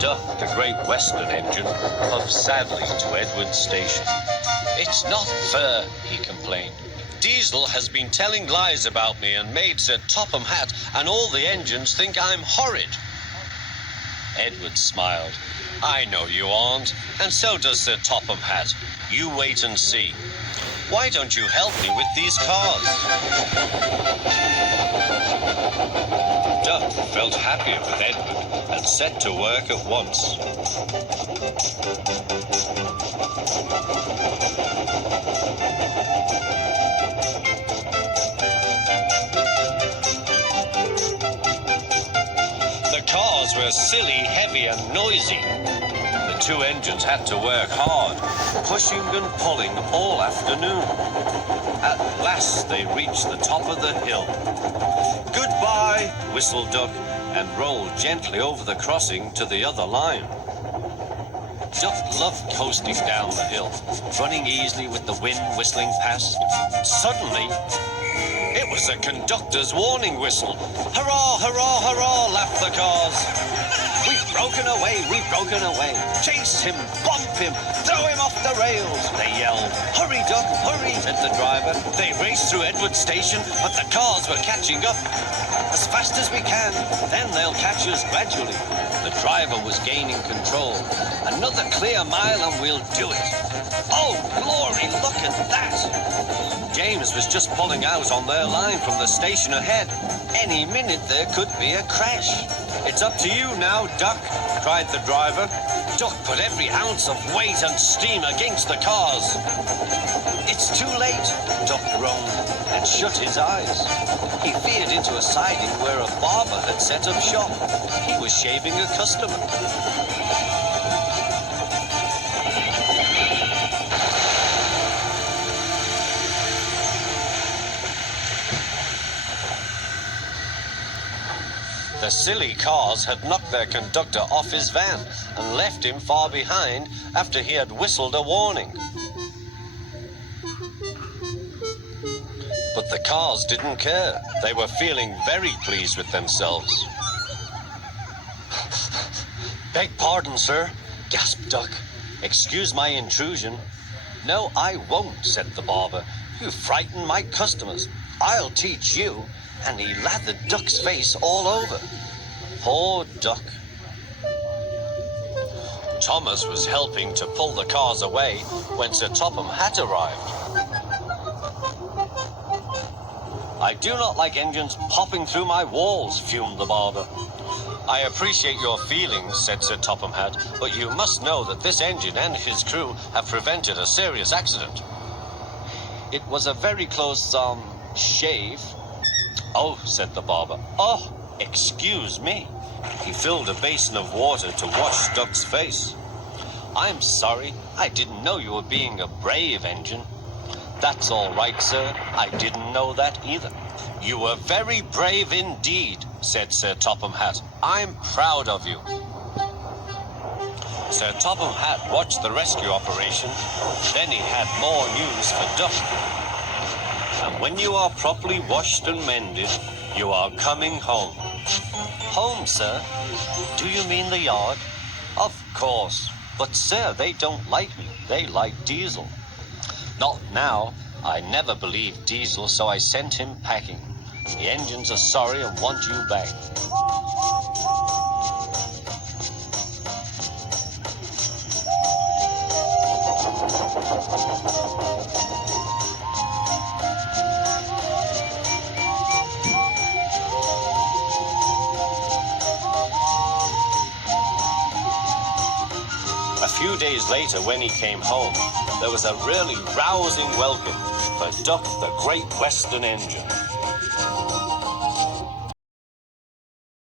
Duck, the Great Western engine, puffed sadly to Edward's station. "It's not fair," he complained. "Diesel has been telling lies about me and made Sir Topham Hatt and all the engines think I'm horrid." Edward smiled. "I know you aren't, and so does Sir Topham Hatt. You wait and see. Why don't you help me with these cars?" Duck felt happier with Edward and set to work at once. The cars were silly, heavy and noisy. The two engines had to work hard, pushing and pulling all afternoon. At last they reached the top of the hill. "Goodbye," whistled Duck, and rolled gently over the crossing to the other line. Duck loved coasting down the hill, running easily with the wind whistling past. Suddenly, it was the conductor's warning whistle. "Hurrah, hurrah, hurrah," laughed the cars. "We've broken away, we've broken away. Chase him, bump him, throw him off the rails," they yelled. "Hurry, Duck, hurry," said the driver. They raced through Edward Station, but the cars were catching up. "As fast as we can, then they'll catch us gradually." The driver was gaining control. "Another clear mile and we'll do it." "Oh, glory, look at that!" James was just pulling out on their line from the station ahead. Any minute there could be a crash. "It's up to you now, Duck," cried the driver. Duck put every ounce of weight and steam against the cars. "It's too late," Duck groaned and shut his eyes. He veered into a siding where a barber had set up shop. He was shaving a customer. The silly cars had knocked their conductor off his van and left him far behind after he had whistled a warning. But the cars didn't care. They were feeling very pleased with themselves. "Beg pardon, sir," gasped Duck. "Excuse my intrusion." "No, I won't," said the barber. "You frighten my customers. I'll teach you." And he lathered Duck's face all over. Poor Duck. Thomas was helping to pull the cars away when Sir Topham Hatt arrived. "I do not like engines popping through my walls," fumed the barber. "I appreciate your feelings," said Sir Topham Hatt, "but you must know that this engine and his crew have prevented a serious accident." "It was a very close, shave." "Oh," said the barber. "Oh, excuse me." He filled a basin of water to wash Duck's face. "I'm sorry. I didn't know you were being a brave engine." "That's all right, sir. I didn't know that either." "You were very brave indeed," said Sir Topham Hatt. "I'm proud of you." Sir Topham Hatt watched the rescue operation. Then he had more news for Duck. "And when you are properly washed and mended, you are coming home." "Home, sir? Do you mean the yard?" "Of course. But, sir, they don't like me. They like Diesel." "Not now. I never believed Diesel, so I sent him packing. The engines are sorry and want you back." A few days later, when he came home, there was a really rousing welcome for Duck, the Great Western engine.